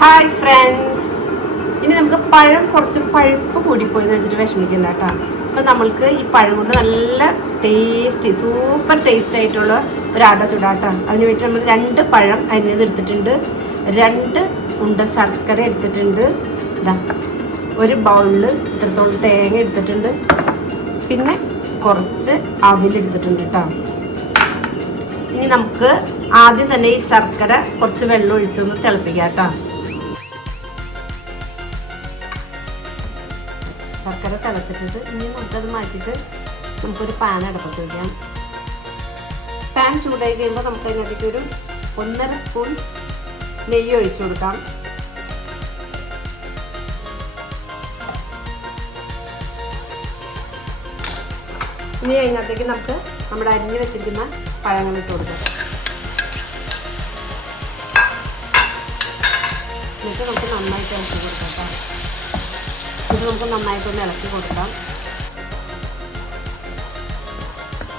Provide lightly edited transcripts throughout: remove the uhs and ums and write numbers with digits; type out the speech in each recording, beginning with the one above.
Hi friends, ഇനി നമുക്ക് പഴം കുറച്ച് പഴുപ്പ് കൂടിപ്പോയി എന്ന് വെച്ചിട്ട് വിഷമിക്കണ്ട കേട്ടോ. അപ്പം നമ്മൾക്ക് ഈ പഴം കൊണ്ട് നല്ല സൂപ്പർ ടേസ്റ്റ് ആയിട്ടുള്ള ഒരു അട ചുടാട്ടാണ്. അതിന് വേണ്ടി നമ്മൾ 2 പഴം അരിഞ്ഞത് എടുത്തിട്ടുണ്ട്, 2 ഉണ്ട ശർക്കര എടുത്തിട്ടുണ്ട്, ഒരു ബൗളിൽ ഇത്രത്തോളം തേങ്ങ എടുത്തിട്ടുണ്ട്, പിന്നെ കുറച്ച് അവിലെടുത്തിട്ടുണ്ട് കേട്ടോ. ഇനി നമുക്ക് ആദ്യം തന്നെ ഈ ശർക്കര കുറച്ച് വെള്ളം ഒഴിച്ചൊന്ന് തിളപ്പിക്കാം കേട്ടോ. ശർക്കര തിളച്ചിട്ട് ഇനി നമുക്കത് മാറ്റിയിട്ട് നമുക്കൊരു പാൻ അടുപ്പത്ത് വയ്ക്കാം. പാൻ ചൂടായി കഴിയുമ്പോൾ നമുക്ക് അതിനകത്തേക്ക് ഒരു 1.5 സ്പൂൺ നെയ്യ് ഒഴിച്ചു കൊടുക്കാം. ഇനി അതിനകത്തേക്ക് നമുക്ക് നമ്മുടെ അരിഞ്ഞു വെച്ചിരിക്കുന്ന പഴങ്ങൾ ഇട്ട് കൊടുക്കാം. എന്നിട്ട് നമുക്ക് നന്നായിട്ട് ഇളക്കി കൊടുക്കാം. ഇത് നമുക്ക് നന്നായിട്ടൊന്ന് ഇളക്കി കൊടുക്കാം.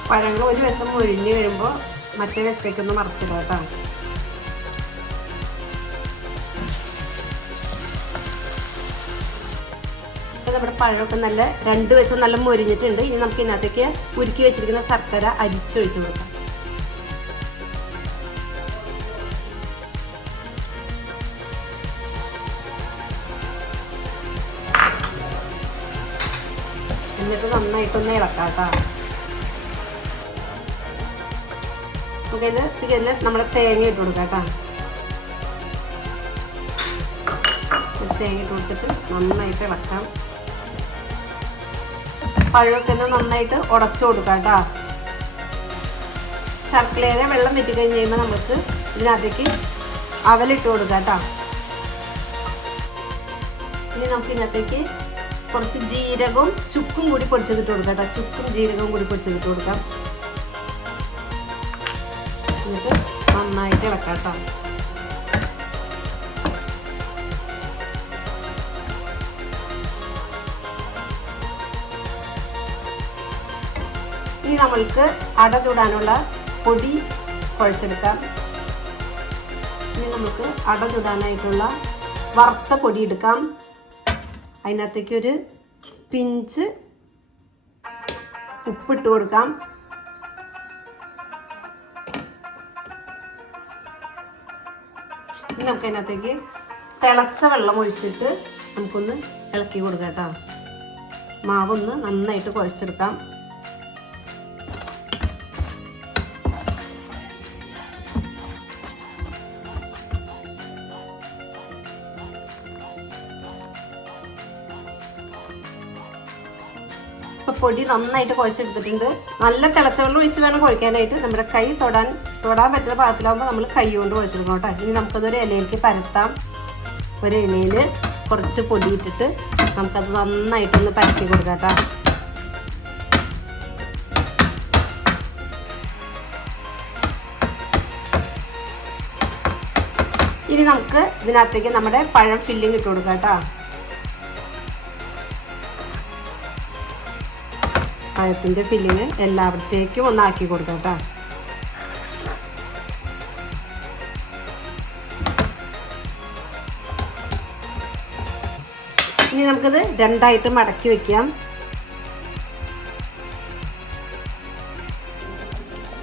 പഴങ്ങൾ ഒരു വശം ഒഴിഞ്ഞ് വരുമ്പോൾ മറ്റേ വശത്തേക്കൊന്ന് മറിച്ചിടാം കേട്ടോ. നമ്മുടെ പഴമൊക്കെ നല്ല 2 വശവും നല്ല മൊരിഞ്ഞിട്ടുണ്ട്. ഇനി നമുക്ക് ഇതിനകത്തേക്ക് ഉരുക്കി വെച്ചിരിക്കുന്ന ശർക്കര അരിച്ചൊഴിച്ച് കൊടുക്കാം. എന്നിട്ട് നന്നായിട്ടൊന്ന് ഇളക്കാം കേട്ടോ. നമുക്കിത് നമ്മുടെ തേങ്ങ ഇട്ട് കൊടുക്കാം കേട്ടോ. തേങ്ങ ഇട്ട് കൊടുത്തിട്ട് നന്നായിട്ട് ഇളക്കാം. പഴമൊക്കെ നന്നായിട്ട് ഉടച്ചു കൊടുക്കാം കേട്ടോ. ശർക്കരയുടെ വെള്ളം വെറ്റി കഴിഞ്ഞ് കഴിയുമ്പോൾ നമുക്ക് ഇതിനകത്തേക്ക് അവലിട്ട് കൊടുക്കാം കേട്ടോ. ഇനി നമുക്ക് ഇതിനകത്തേക്ക് കുറച്ച് ജീരകവും ചുക്കും കൂടി പൊടിച്ചതിട്ട് കൊടുക്കാം കേട്ടോ. ചുക്കും ജീരകവും കൂടി പൊടിച്ചതിട്ട് കൊടുക്കാം. എന്നിട്ട് നന്നായിട്ട് ഇളക്കാം കേട്ടോ. ഇനി നമ്മൾക്ക് അട ചൂടാനുള്ള പൊടി കുഴച്ചെടുക്കാം. ഇനി നമുക്ക് അട ചൂടാനായിട്ടുള്ള വറുത്ത പൊടി എടുക്കാം. അതിനകത്തേക്ക് ഒരു പിഞ്ച് ഉപ്പിട്ട് കൊടുക്കാം. ഇനി നമുക്ക് അതിനകത്തേക്ക് തിളച്ച വെള്ളം ഒഴിച്ചിട്ട് നമുക്കൊന്ന് ഇളക്കി കൊടുക്കാം കേട്ടോ. മാവൊന്ന് നന്നായിട്ട് കുഴച്ചെടുക്കാം. ഇപ്പം പൊടി നന്നായിട്ട് കുഴച്ചെടുത്തിട്ടുണ്ട്. നല്ല തിളച്ച വെള്ളം ഒഴിച്ച് വേണം കുഴക്കാനായിട്ട്. നമ്മുടെ കൈ തൊടാൻ പറ്റുന്ന പാകത്തിലാകുമ്പോൾ നമ്മൾ കൈ കൊണ്ട് കുഴച്ചെടുക്കണം കേട്ടോ. ഇനി നമുക്കതൊരു ഇലയിലേക്ക് പരത്താം. ഒരു ഇലയിൽ കുറച്ച് പൊടി ഇട്ടിട്ട് നമുക്കത് നന്നായിട്ടൊന്ന് പരത്തി കൊടുക്കാം കേട്ടോ. ഇനി നമുക്ക് ഇതിനകത്തേക്ക് നമ്മുടെ പഴം ഫില്ലിങ് ഇട്ട് കൊടുക്കാം കേട്ടോ. പഴത്തിൻ്റെ ഫില്ലിങ് എല്ലായിടത്തേക്കും ഒന്നാക്കി കൊടുക്കാം കേട്ടോ. ഇനി നമുക്കിത് 2ആയിട്ട് മടക്കി വെക്കാം.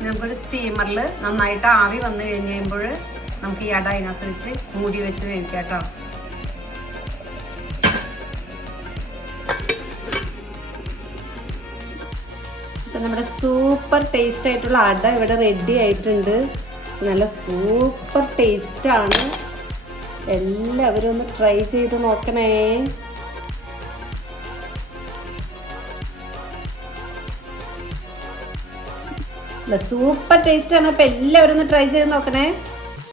നമുക്കൊരു സ്റ്റീമറിൽ നന്നായിട്ട് ആവി വന്നു കഴിഞ്ഞ് കഴിയുമ്പോൾ നമുക്ക് ഈ അട അതിനകത്ത് വെച്ച് മൂടി വെച്ച് വേവിക്കാം കേട്ടോ. ഇപ്പം നമ്മുടെ സൂപ്പർ ടേസ്റ്റ് ആയിട്ടുള്ള അട ഇവിടെ റെഡി ആയിട്ടുണ്ട്. നല്ല സൂപ്പർ ടേസ്റ്റാണ്. എല്ലാവരും ഒന്ന് ട്രൈ ചെയ്ത് നോക്കണേ. സൂപ്പർ ടേസ്റ്റാണ്. അപ്പം എല്ലാവരും ഒന്ന് ട്രൈ ചെയ്ത് നോക്കണേ.